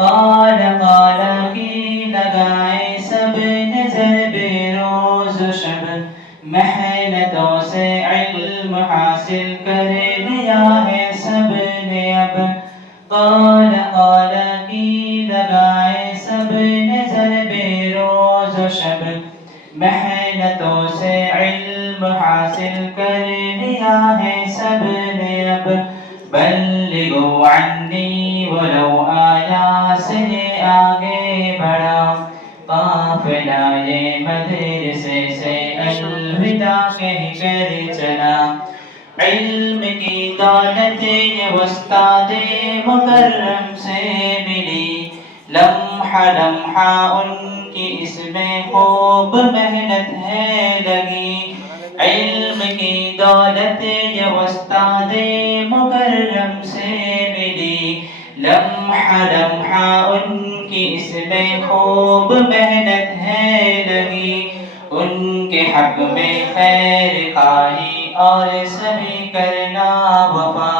قال کی لگائے سب نظر بے روز و شب، محنتوں سے علم حاصل کر لیا ہے سب نے اب۔ قال کی لگائے سب نظر بے روز و شب، محنتوں سے علم حاصل کر لیا ہے سب نے اب۔ بلغوا عنی ولو آیا سے آگے بڑھا، قافلہ یہ مدرسے سے الوداع کہہ کر چلا۔ علم کی دولت یہ استاد مکرم سے ملی، لمحہ لمحہ ان کی اس میں خوب محنت ہے لگی۔ علم کی دولت یہ استاد مکرم سے ملی، لمحہ لمحہ ان کی اس میں خوب محنت ہے لگی۔ ان کے حق میں خیر خواہی اور سبھی کرنا وفا،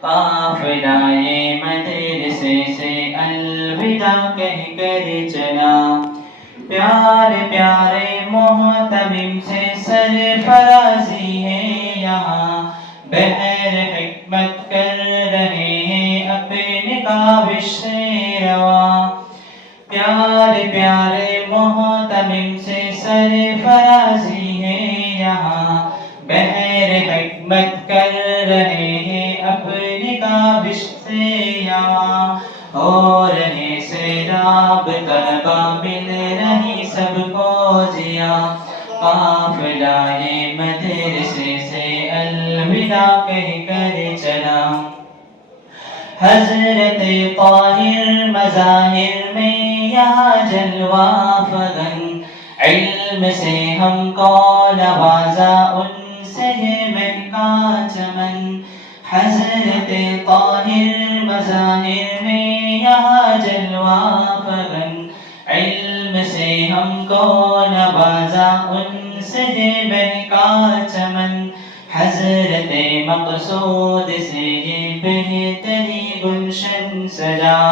قافلہ یہ مدرسے سے الوداع کہہ کر چلا۔ پیارے پیارے محتمم سے سرفرازی ہے یہاں، بحر حکمت کر رہے ہیں اپنے کاوش سے رواں۔ پیارے پیارے محتمم سے سرفرازی ہے یہاں، بحر حکمت کر رہے ہیں اپنی کاوش سے یہاں۔ ہو رہے سیراب طلبہ مل رہی سب کو ضیا، قافلہ یہ مدرسے سے الوداع کہہ کر چلا۔ حضرت طاہر مظاہر میں یہاں جلوہ فغن، علم سے ہم کو نوازا ان سے ہے مہکا چمن۔ حضرت طاہر مظاہر میں یہاں جلوہ فغن، علم سے ہم کو نوازا ان سے ہے مہکا چمن۔ حضرت مقصود سے یہ بہتری گلشن سجا،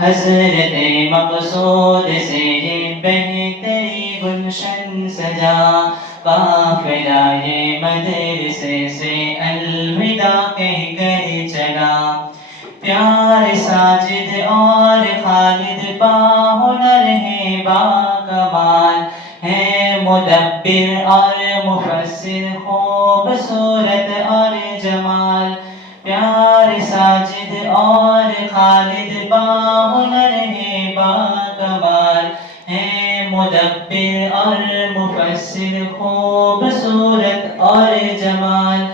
حضرت مقصود سے یہ بہتری گلشن سجا، قافلہ یہ مدرسے سے الوداع کہہ کر چلا۔ پیارے ساجد اور خالد باہنر ہے باکمال، ہے مدبر اور مفسر خوبصورت اور جمال۔ پیارے ساجد اور خالد باہنر ہے باکمال، ہے مدبر اور مفسر خوبصورت اور جمال۔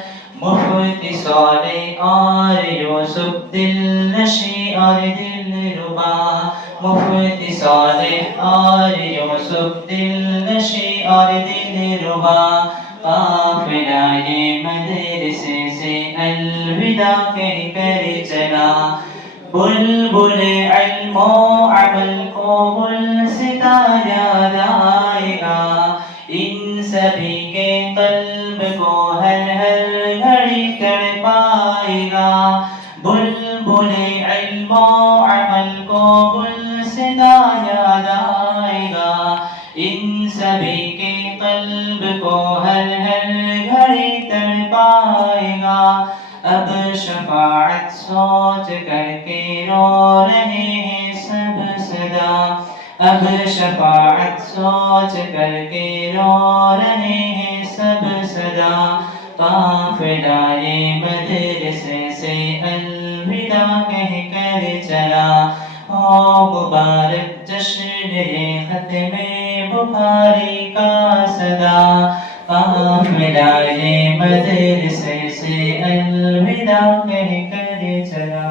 مفتی صالح اور یوسف دل نشیں اور دل ربا، مفتی صالح اور یوسف دل نشیں اور دل ربا، قافلہ یہ مدرسے سے الوداع کہہ کر چلا۔ بلبل علم و عمل کو گلستاں یاد آئے گا، ان سبھی کے قلب کو ہر ہر گھڑی تڑپائے گا۔ بلبل علم و عمل کو گلستاں یاد آئے گا، ان سبھی کے قلب کو ہر ہر گھڑی تڑپائے گا۔ اب شفاعت سوچ کر کے رو رہے ہیں سب صدا، اب شفاعت سوچ کر کے رو رہے ہیں سب صدا، قافلہ یہ مدرسے سے الوداع کہہ کر چلا۔ ہو مبارک جشن یہ ختم بخاری کا صدا، قافلہ یہ مدرسے سے الوداع کہہ کر چلا۔